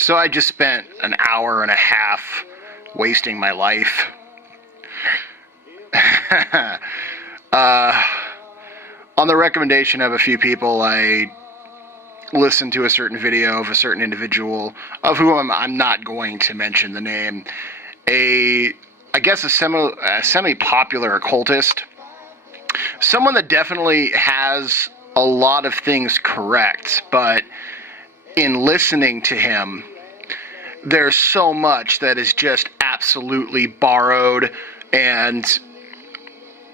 So I just spent an hour and a half wasting my life. On the recommendation of a few people, I listened to a certain video of a certain individual, of whom I'm not going to mention the name, I guess a semi-popular occultist, someone that definitely has a lot of things correct, but in listening to him, there's so much that is just absolutely borrowed and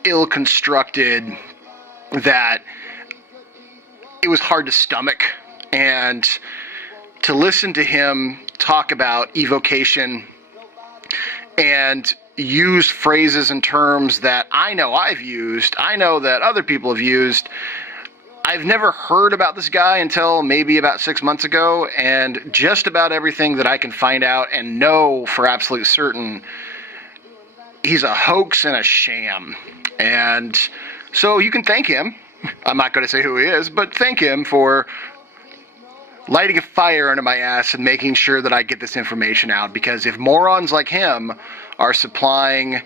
ill-constructed that it was hard to stomach. And to listen to him talk about evocation and use phrases and terms that I know I've used, I know that other people have used. I've never heard about this guy until maybe about 6 months ago, and just about everything that I can find out and know for absolute certain, he's a hoax and a sham. And so you can thank him. I'm not going to say who he is, but thank him for lighting a fire under my ass and making sure that I get this information out, because if morons like him are supplying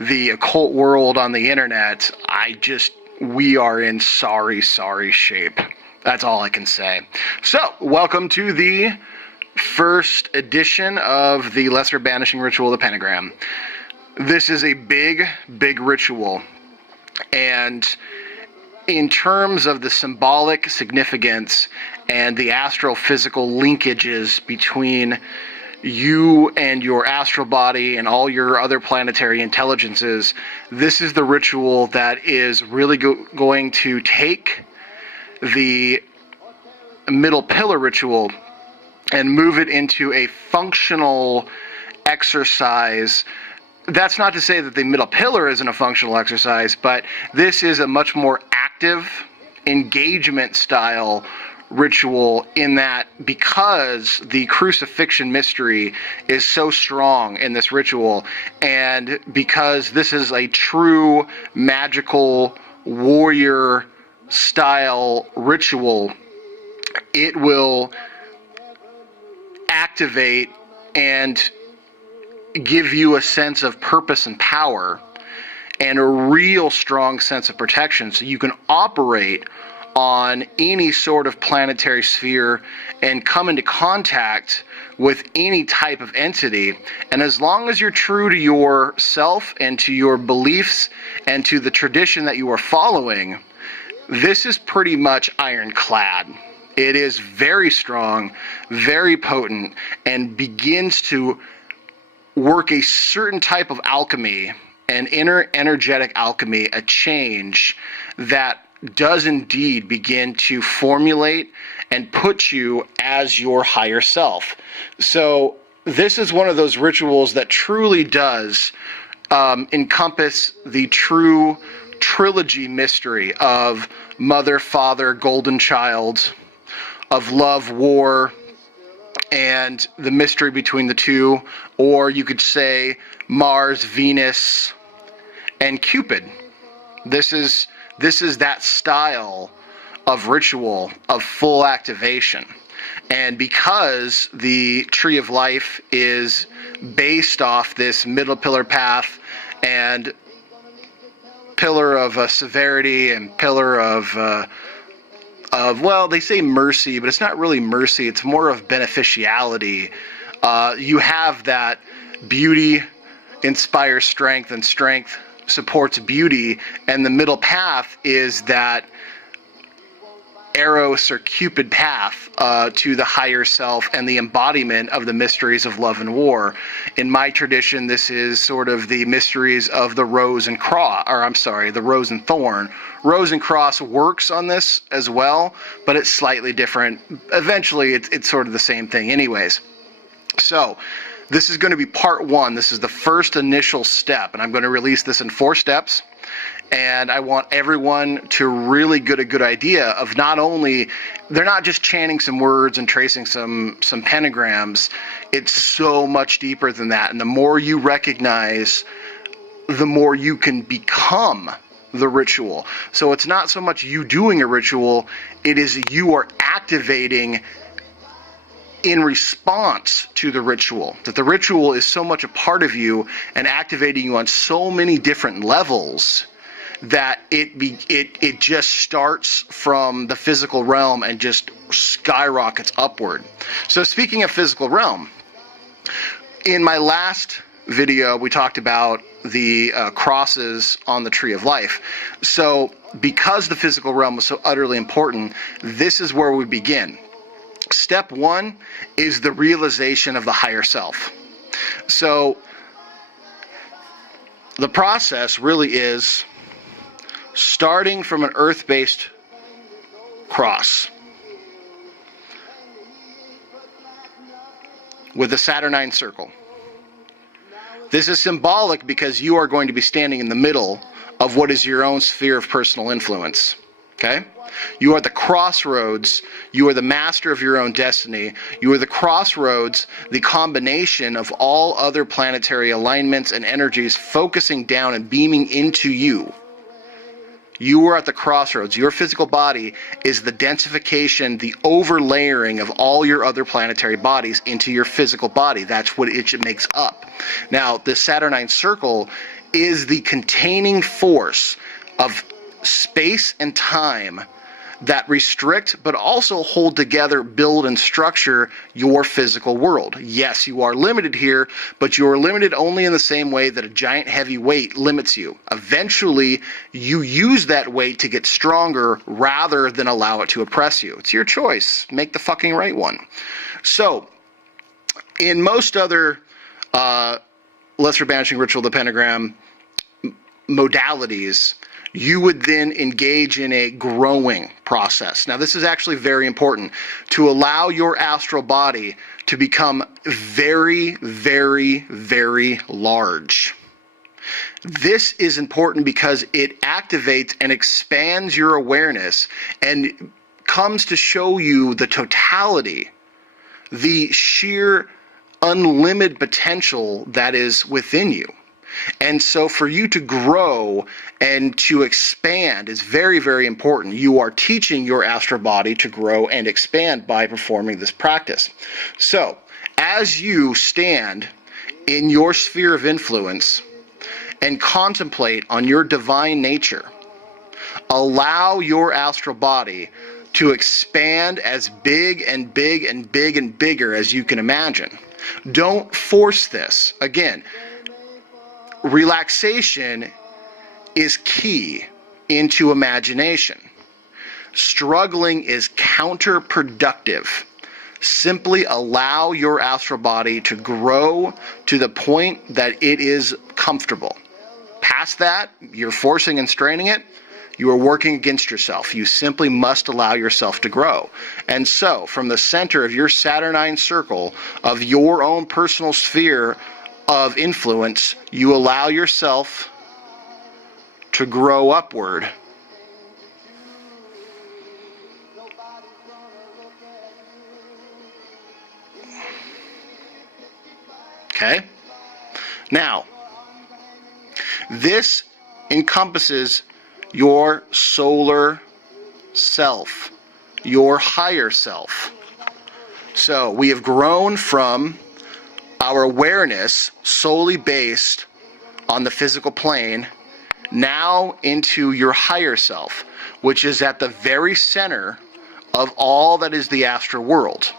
the occult world on the internet, we are in sorry shape. That's all I can say. So, welcome to the first edition of the Lesser Banishing Ritual of the Pentagram. This is a big ritual, and in terms of the symbolic significance and the astrophysical linkages between you and your astral body and all your other planetary intelligences, this is the ritual that is really going to take the middle pillar ritual and move it into a functional exercise. That's not to say that the middle pillar isn't a functional exercise, but this is a much more active engagement style ritual, in that because the crucifixion mystery is so strong in this ritual, and because this is a true magical warrior style ritual, it will activate and give you a sense of purpose and power and a real strong sense of protection, so you can operate on any sort of planetary sphere and come into contact with any type of entity. And as long as you're true to yourself and to your beliefs and to the tradition that you are following, this is pretty much ironclad. It is very strong, very potent, and begins to work a certain type of alchemy, an inner energetic alchemy, a change that does indeed begin to formulate and put you as your higher self. So this is one of those rituals that truly does encompass the true trilogy mystery of mother, father, golden child, of love, war, and the mystery between the two, or you could say Mars, Venus, and Cupid. This is that style of ritual, of full activation. And because the Tree of Life is based off this middle pillar path and pillar of severity and pillar of well, they say mercy, but it's not really mercy, it's more of beneficiality. You have that beauty inspires strength, and strength supports beauty, and the middle path is that Eros or Cupid path to the higher self and the embodiment of the mysteries of love and war. In my tradition, this is sort of the mysteries of the rose and cross, the rose and thorn. Rose and cross works on this as well, but it's slightly different. Eventually, it's sort of the same thing anyways. So, this is going to be part one. This is the first initial step, and I'm going to release this in 4 steps. And I want everyone to really get a good idea of not only, they're not just chanting some words and tracing some pentagrams. It's so much deeper than that. And the more you recognize, the more you can become the ritual. So it's not so much you doing a ritual, it is you are activating in response to the ritual, that the ritual is so much a part of you and activating you on so many different levels that it just starts from the physical realm and just skyrockets upward. So speaking of physical realm, in my last video we talked about the crosses on the tree of life. So because the physical realm was so utterly important, this is where we begin. Step one is the realization of the higher self. So the process really is starting from an earth-based cross with a Saturnine circle. This is symbolic because you are going to be standing in the middle of what is your own sphere of personal influence. Okay? You are the crossroads. You are the master of your own destiny. You are the crossroads, the combination of all other planetary alignments and energies focusing down and beaming into you. You are at the crossroads. Your physical body is the densification, the overlaying of all your other planetary bodies into your physical body. That's what it makes up. Now, the Saturnine circle is the containing force of space and time that restrict but also hold together, build, and structure your physical world. Yes, you are limited here, but you are limited only in the same way that a giant heavy weight limits you. Eventually, you use that weight to get stronger rather than allow it to oppress you. It's your choice. Make the fucking right one. So, in most other lesser banishing ritual, the pentagram modalities, you would then engage in a growing process. Now, this is actually very important to allow your astral body to become very, very, very large. This is important because it activates and expands your awareness and comes to show you the totality, the sheer unlimited potential that is within you. And so for you to grow and to expand is very, very important. You are teaching your astral body to grow and expand by performing this practice. So as you stand in your sphere of influence and contemplate on your divine nature, allow your astral body to expand as big and big and big and bigger as you can imagine. Don't force this. Again, relaxation is key into imagination. Struggling is counterproductive. Simply allow your astral body to grow to the point that it is comfortable. Past that, you're forcing and straining it, you are working against yourself. You simply must allow yourself to grow. And so, from the center of your Saturnine circle, of your own personal sphere of influence, you allow yourself to grow upward. Okay? Now, this encompasses your solar self, your higher self. So, we have grown from our awareness solely based on the physical plane now into your higher self, which is at the very center of all that is the astral world.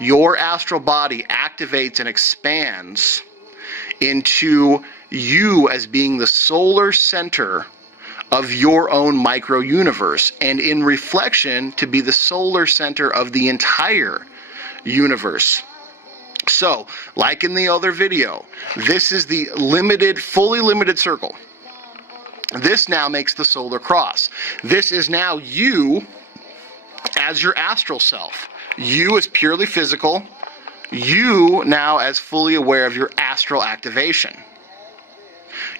Your astral body activates and expands into you as being the solar center of your own micro-universe, and in reflection to be the solar center of the entire universe. So, like in the other video, this is the limited, fully limited circle. This now makes the solar cross. This is now you as your astral self. You as purely physical. You now as fully aware of your astral activation.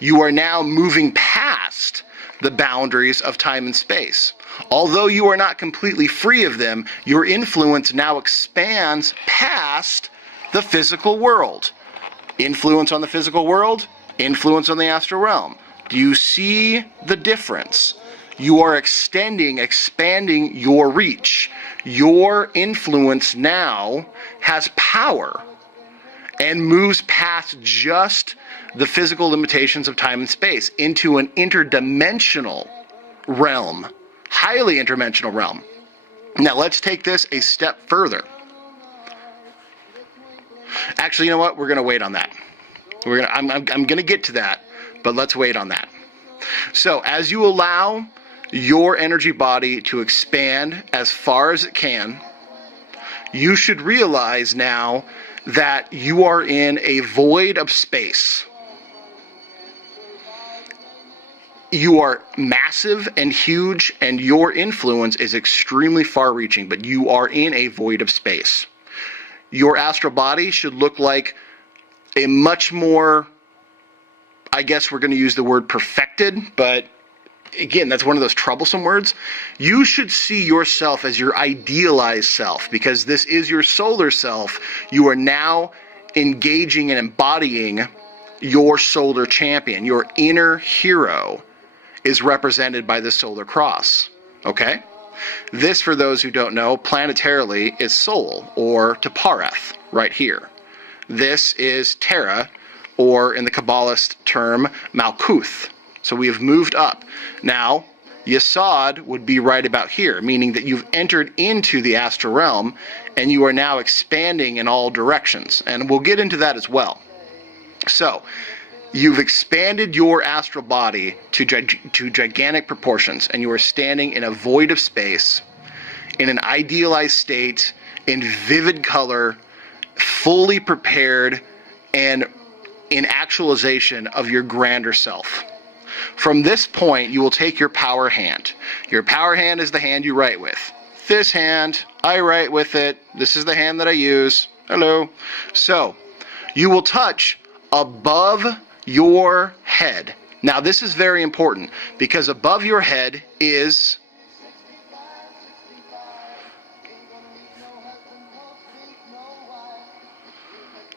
You are now moving past the boundaries of time and space. Although you are not completely free of them, your influence now expands past the physical world. Influence on the physical world, influence on the astral realm. Do you see the difference? You are extending, expanding your reach. Your influence now has power and moves past just the physical limitations of time and space into an interdimensional realm, highly interdimensional realm. Now let's take this a step further. Actually, you know what? We're going to wait on that. I'm going to get to that, but let's wait on that. So as you allow your energy body to expand as far as it can, you should realize now that you are in a void of space. You are massive and huge, and your influence is extremely far-reaching, but you are in a void of space. Your astral body should look like a much more, I guess we're going to use the word perfected, but again, that's one of those troublesome words. You should see yourself as your idealized self, because this is your solar self. You are now engaging and embodying your solar champion. Your inner hero is represented by the solar cross. Okay? This, for those who don't know, planetarily is Sol, or Tepareth, right here. This is Terra, or in the Kabbalist term, Malkuth. So we have moved up. Now, Yesod would be right about here, meaning that you've entered into the astral realm, and you are now expanding in all directions. And we'll get into that as well. So, you've expanded your astral body to gigantic proportions, and you are standing in a void of space, in an idealized state, in vivid color, fully prepared, and in actualization of your grander self. From this point, you will take your power hand. Your power hand is the hand you write with. This hand, I write with it. This is the hand that I use. Hello. So, you will touch above your head. Now, this is very important, because above your head is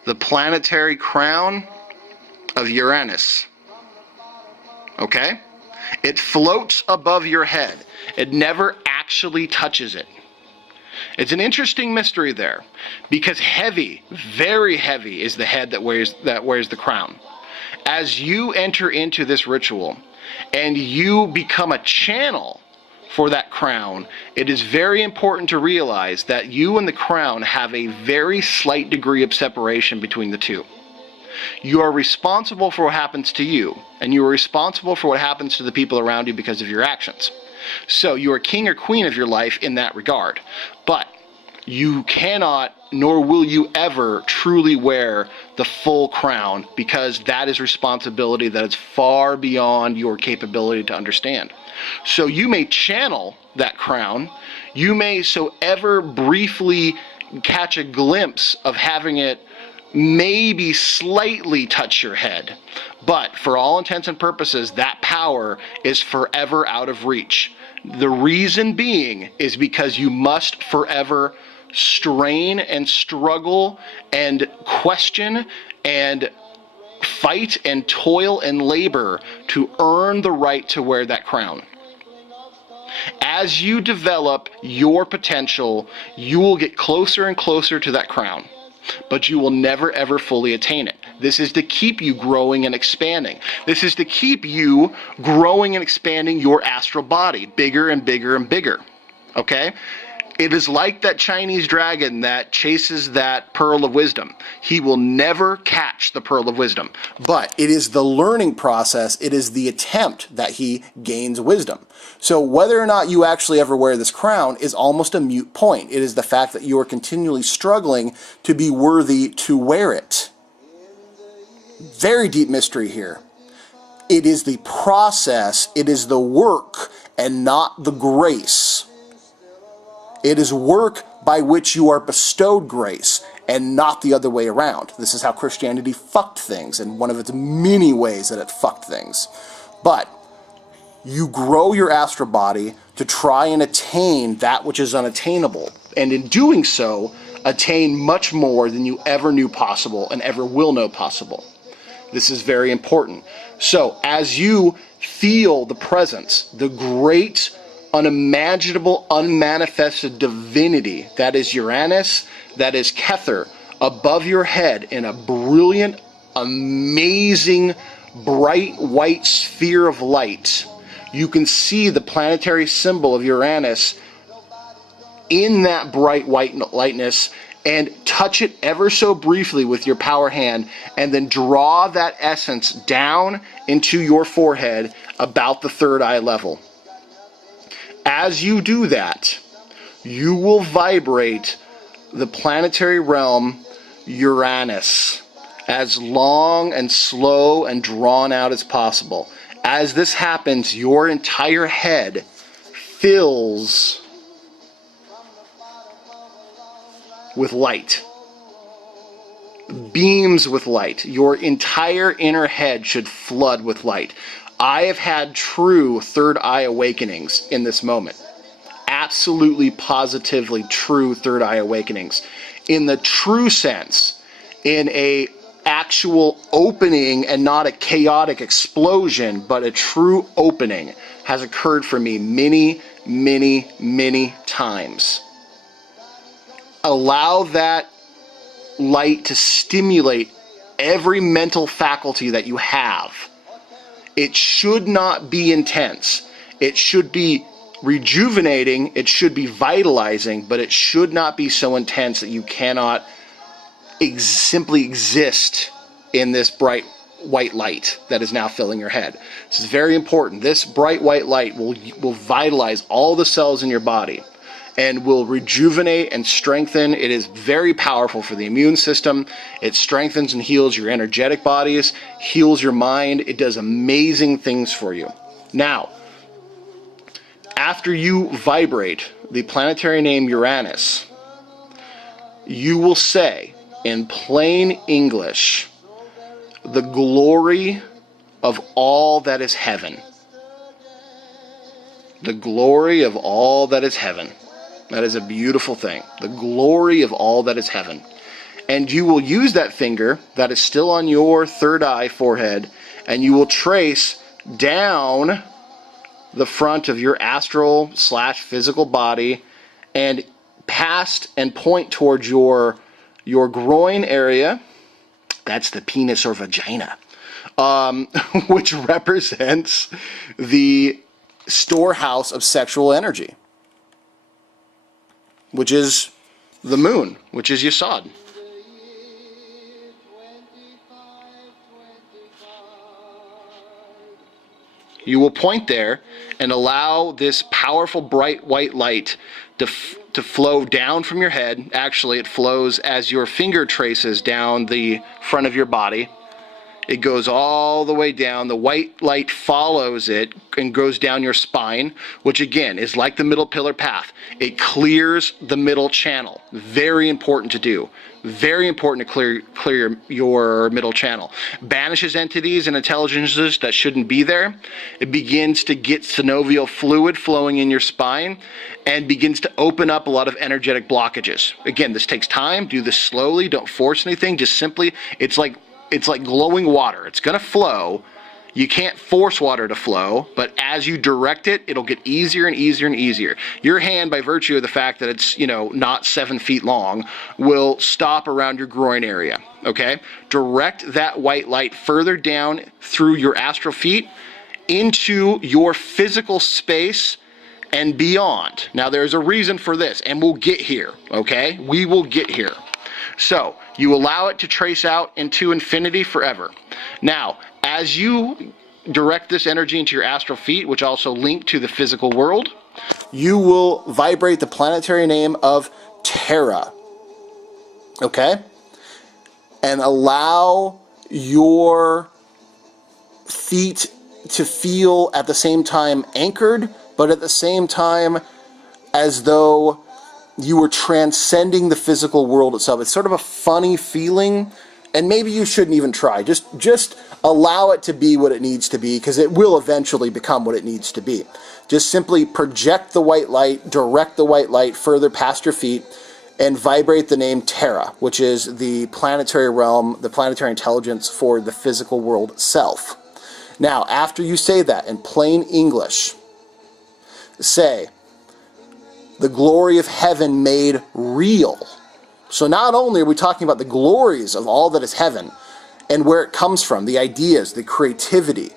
the planetary crown of Uranus. Okay? It floats above your head. It never actually touches it. It's an interesting mystery there, because heavy, very heavy, is the head that wears the crown. As you enter into this ritual and you become a channel for that crown, it is very important to realize that you and the crown have a very slight degree of separation between the two. You are responsible for what happens to you, and you are responsible for what happens to the people around you because of your actions. So you are king or queen of your life in that regard. But you cannot, nor will you ever, truly wear the full crown, because that is responsibility that is far beyond your capability to understand. So you may channel that crown. You may so ever briefly catch a glimpse of having it maybe slightly touch your head, but for all intents and purposes, that power is forever out of reach. The reason being is because you must forever strain and struggle and question and fight and toil and labor to earn the right to wear that crown. As you develop your potential, you will get closer and closer to that crown, but you will never ever fully attain it. This is to keep you growing and expanding. This is to keep you growing and expanding your astral body bigger and bigger and bigger. Okay? It is like that Chinese dragon that chases that pearl of wisdom. He will never catch the pearl of wisdom. But it is the learning process, it is the attempt that he gains wisdom. So whether or not you actually ever wear this crown is almost a moot point. It is the fact that you are continually struggling to be worthy to wear it. Very deep mystery here. It is the process, it is the work, and not the grace. It is work by which you are bestowed grace, and not the other way around. This is how Christianity fucked things, and one of its many ways that it fucked things. But you grow your astral body to try and attain that which is unattainable, and in doing so, attain much more than you ever knew possible and ever will know possible. This is very important. So, as you feel the presence, the great unimaginable, unmanifested divinity that is Uranus, that is Kether, above your head in a brilliant, amazing, bright white sphere of light. You can see the planetary symbol of Uranus in that bright white lightness, and touch it ever so briefly with your power hand, and then draw that essence down into your forehead about the third eye level. As you do that, you will vibrate the planetary realm Uranus as long and slow and drawn out as possible. As this happens, your entire head fills with light, beams with light. Your entire inner head should flood with light. I have had true third eye awakenings in this moment. Absolutely, positively true third eye awakenings. In the true sense, in a actual opening and not a chaotic explosion, but a true opening has occurred for me many, many, many times. Allow that light to stimulate every mental faculty that you have. It should not be intense. It should be rejuvenating. It should be vitalizing, but it should not be so intense that you cannot simply exist in this bright white light that is now filling your head. This is very important. This bright white light will vitalize all the cells in your body and will rejuvenate and strengthen. It is very powerful for the immune system. It strengthens and heals your energetic bodies, heals your mind. It does amazing things for you. Now, after you vibrate the planetary name Uranus, you will say in plain English, the glory of all that is heaven. The glory of all that is heaven. That is a beautiful thing. The glory of all that is heaven. And you will use that finger that is still on your third eye forehead, and you will trace down the front of your astral / physical body and past and point towards your groin area. That's the penis or vagina, which represents the storehouse of sexual energy, which is the moon, which is G.O.D.S. You will point there and allow this powerful bright white light to flow down from your head. Actually, it flows as your finger traces down the front of your body. It goes all the way down. The white light follows it and goes down your spine, which again is like the middle pillar path. It clears the middle channel. Very important to do. Very important to clear your middle channel. Banishes entities and intelligences that shouldn't be there. It begins to get synovial fluid flowing in your spine and begins to open up a lot of energetic blockages. Again, this takes time. Do this slowly. Don't force anything. Just simply, it's like glowing water. It's going to flow. You can't force water to flow, but as you direct it, it'll get easier and easier and easier. Your hand, by virtue of the fact that it's, not 7 feet long, will stop around your groin area, okay? Direct that white light further down through your astral feet into your physical space and beyond. Now, there's a reason for this, and we'll get here, okay? We will get here. So, you allow it to trace out into infinity forever. Now, as you direct this energy into your astral feet, which also link to the physical world, you will vibrate the planetary name of Terra. Okay? And allow your feet to feel at the same time anchored, but at the same time as though you were transcending the physical world itself. It's sort of a funny feeling, and maybe you shouldn't even try. Just allow it to be what it needs to be, because it will eventually become what it needs to be. Just simply project the white light, direct the white light further past your feet, and vibrate the name Terra, which is the planetary realm, the planetary intelligence for the physical world itself. Now, after you say that in plain English, say, the glory of heaven made real. So not only are we talking about the glories of all that is heaven and where it comes from, the ideas, the creativity,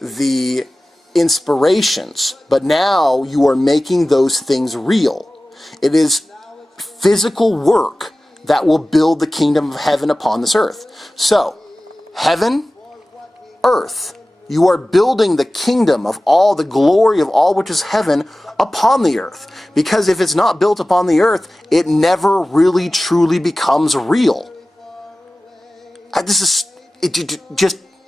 the inspirations, but now you are making those things real. It is physical work that will build the kingdom of heaven upon this earth. So, heaven, earth. You are building the kingdom of all, the glory of all which is heaven upon the earth. Because if it's not built upon the earth, it never really truly becomes real.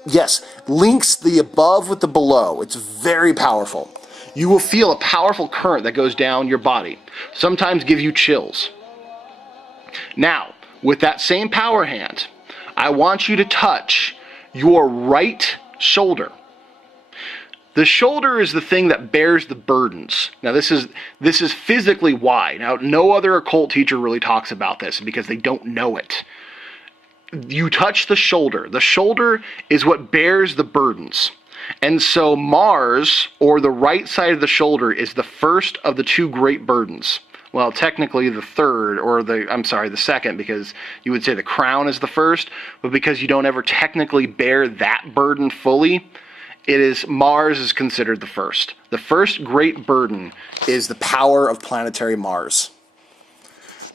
Yes, links the above with the below. It's very powerful. You will feel a powerful current that goes down your body. Sometimes give you chills. Now, with that same power hand, I want you to touch your right shoulder. The shoulder is the thing that bears the burdens. Now this is physically why. Now no other occult teacher really talks about this because they don't know it. You touch the shoulder. The shoulder is what bears the burdens. And so Mars, or the right side of the shoulder, is the first of the two great burdens. Well, technically the third, or the second, because you would say the crown is the first, but because you don't ever technically bear that burden fully, Mars is considered the first. The first great burden is the power of planetary Mars.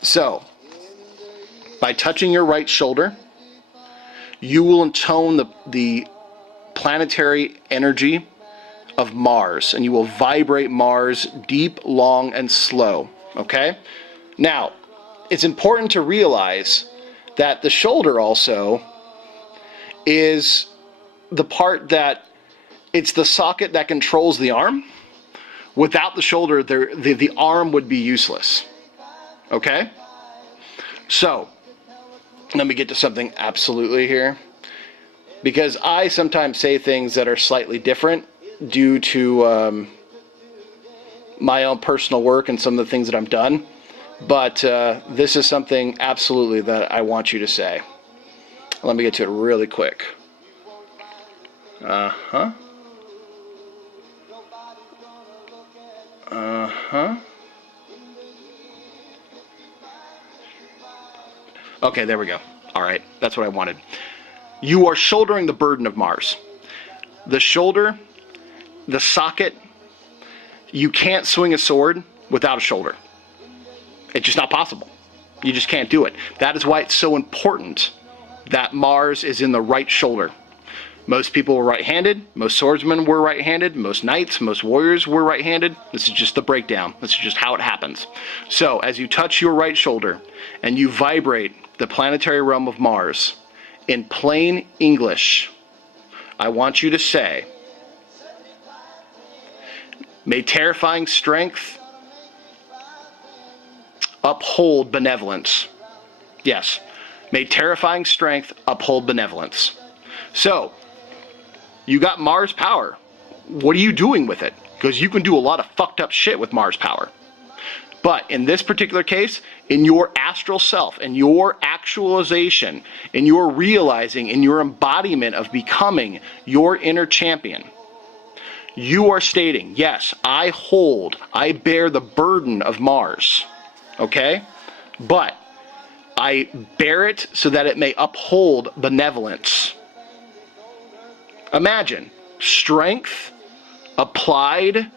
So, by touching your right shoulder, you will intone the planetary energy of Mars, and you will vibrate Mars deep, long, and slow. Okay? Now, it's important to realize that the shoulder also is the part that it's the socket that controls the arm. Without the shoulder, the arm would be useless. Okay? So, let me get to something absolutely here. Because I sometimes say things that are slightly different due to my own personal work and some of the things that I've done. But this is something absolutely that I want you to say. Let me get to it really quick. Uh-huh. Okay, there we go. All right, that's what I wanted. You are shouldering the burden of Mars. The shoulder, the socket, you can't swing a sword without a shoulder. It's just not possible. You just can't do it. That is why it's so important that Mars is in the right shoulder. Most people were right-handed. Most swordsmen were right-handed. Most knights, most warriors were right-handed. This is just the breakdown. This is just how it happens. So, as you touch your right shoulder and you vibrate the planetary realm of Mars, in plain English, I want you to say, may terrifying strength uphold benevolence. Yes, may terrifying strength uphold benevolence. So, you got Mars power. What are you doing with it? Because you can do a lot of fucked up shit with Mars power. But in this particular case, in your astral self, in your actualization, in your realizing, in your embodiment of becoming your inner champion, you are stating, yes, I bear the burden of Mars. Okay? But I bear it so that it may uphold benevolence. Imagine strength applied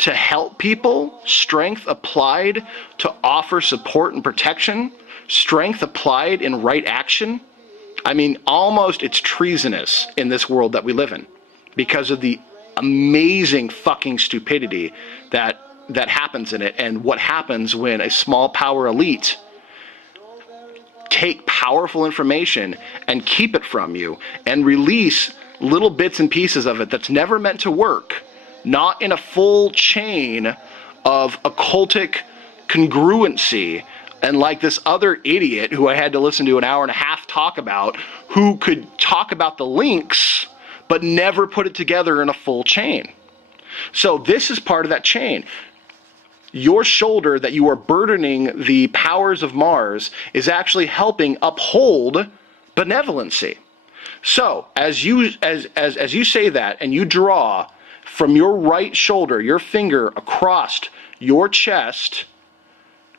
to help people, strength applied to offer support and protection, strength applied in right action. I mean, almost it's treasonous in this world that we live in because of the amazing fucking stupidity that happens in it, and what happens when a small power elite take powerful information and keep it from you and release little bits and pieces of it that's never meant to work, not in a full chain of occultic congruency, and like this other idiot who I had to listen to an hour and a half talk about, who could talk about the links but never put it together in a full chain. So this is part of that chain. Your shoulder that you are burdening the powers of Mars is actually helping uphold benevolency. So as you say that and you draw from your right shoulder, your finger across your chest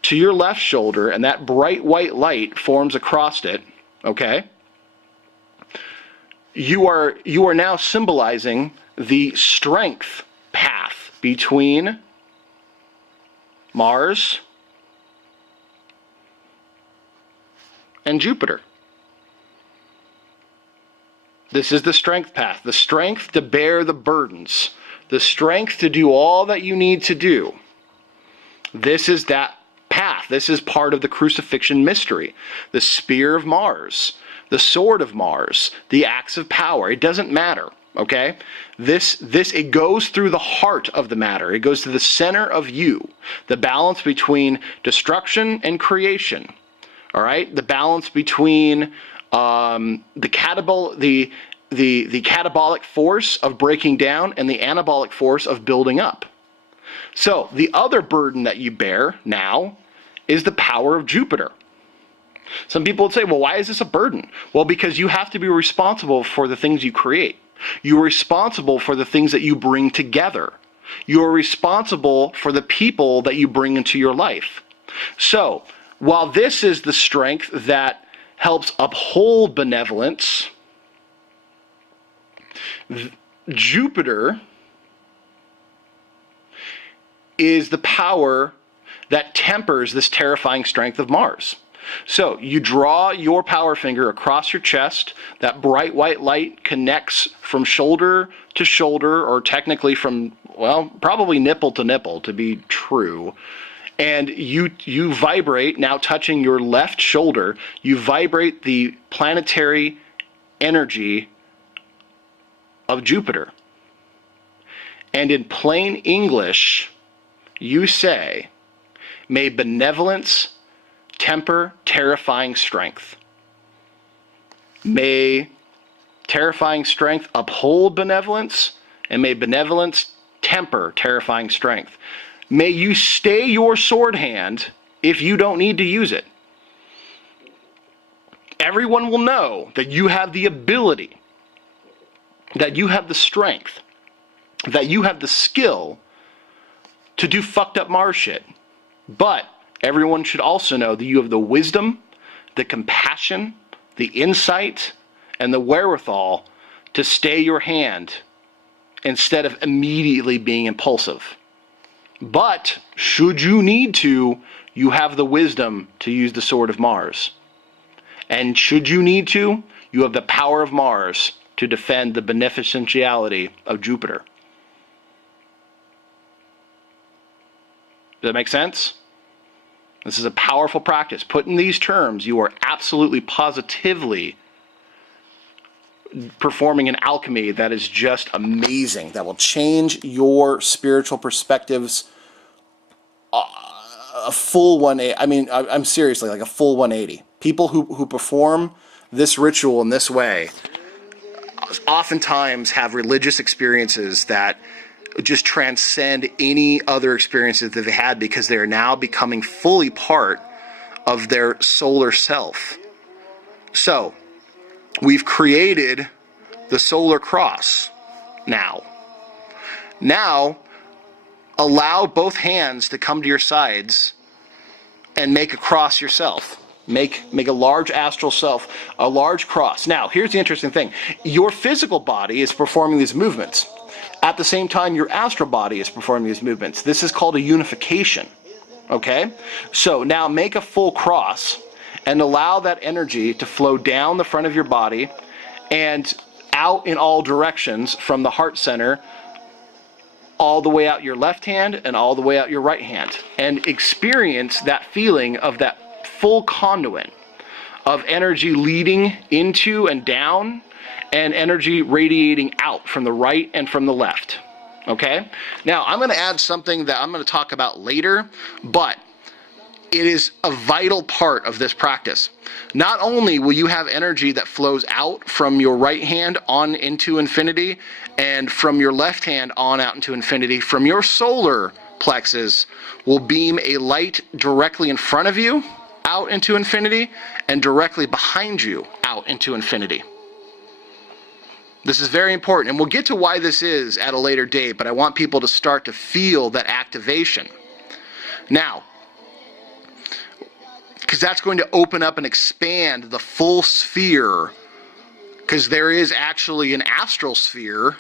to your left shoulder, and that bright white light forms across it, okay? You are now symbolizing the strength path between Mars and Jupiter. This is the strength path, the strength to bear the burdens, the strength to do all that you need to do. This is that path. This is part of the crucifixion mystery. The spear of Mars, the sword of Mars, the axe of power. It doesn't matter, okay? It goes through the heart of the matter. It goes to the center of you. The balance between destruction and creation, all right? The balance between the catabolic force of breaking down and the anabolic force of building up. So the other burden that you bear now is the power of Jupiter. Some people would say, well, why is this a burden? Well, because you have to be responsible for the things you create. You're responsible for the things that you bring together. You're responsible for the people that you bring into your life. So while this is the strength that helps uphold benevolence, Jupiter is the power that tempers this terrifying strength of Mars. So you draw your power finger across your chest, that bright white light connects from shoulder to shoulder, or technically from, well, probably nipple to nipple to be true. And you vibrate, now touching your left shoulder, you vibrate the planetary energy of Jupiter. And in plain English, you say, may benevolence temper terrifying strength. May terrifying strength uphold benevolence, and may benevolence temper terrifying strength. May you stay your sword hand if you don't need to use it. Everyone will know that you have the ability, that you have the strength, that you have the skill to do fucked up Mars shit. But everyone should also know that you have the wisdom, the compassion, the insight, and the wherewithal to stay your hand instead of immediately being impulsive. But should you need to, you have the wisdom to use the sword of Mars. And should you need to, you have the power of Mars to defend the beneficentiality of Jupiter. Does that make sense? This is a powerful practice. Put in these terms, you are absolutely positively performing an alchemy that is just amazing, that will change your spiritual perspectives a full 180. I mean, I'm seriously, like a full 180. People who perform this ritual in this way oftentimes have religious experiences that just transcend any other experiences that they had, because they are now becoming fully part of their solar self. So, we've created the solar cross now. Now, allow both hands to come to your sides and make a cross yourself. Make a large astral self, a large cross. Now, here's the interesting thing. Your physical body is performing these movements. At the same time, your astral body is performing these movements. This is called a unification, okay? So now make a full cross and allow that energy to flow down the front of your body and out in all directions from the heart center, all the way out your left hand and all the way out your right hand. And experience that feeling of that full conduit of energy leading into and down, and energy radiating out from the right and from the left. Okay? Now, I'm going to add something that I'm going to talk about later, but it is a vital part of this practice. Not only will you have energy that flows out from your right hand on into infinity, and from your left hand on out into infinity, from your solar plexus will beam a light directly in front of you out into infinity, and directly behind you out into infinity. This is very important, and we'll get to why this is at a later date, but I want people to start to feel that activation. Now, because that's going to open up and expand the full sphere, because there is actually an astral sphere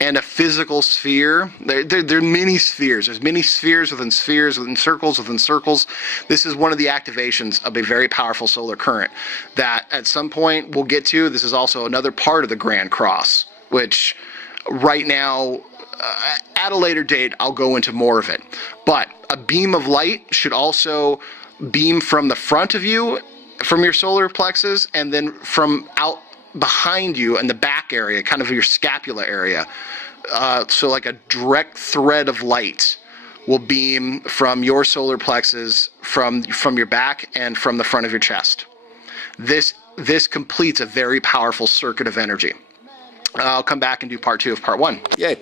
and a physical sphere. There are many spheres. There's many spheres within circles within circles. This is one of the activations of a very powerful solar current that at some point we'll get to. This is also another part of the Grand Cross, which right now, at a later date, I'll go into more of it. But a beam of light should also beam from the front of you, from your solar plexus, and then from out behind you in the back area, kind of your scapula area. So like a direct thread of light will beam from your solar plexus, from your back, and from the front of your chest. This completes a very powerful circuit of energy. I'll come back and do part 2 of part 1. Yay.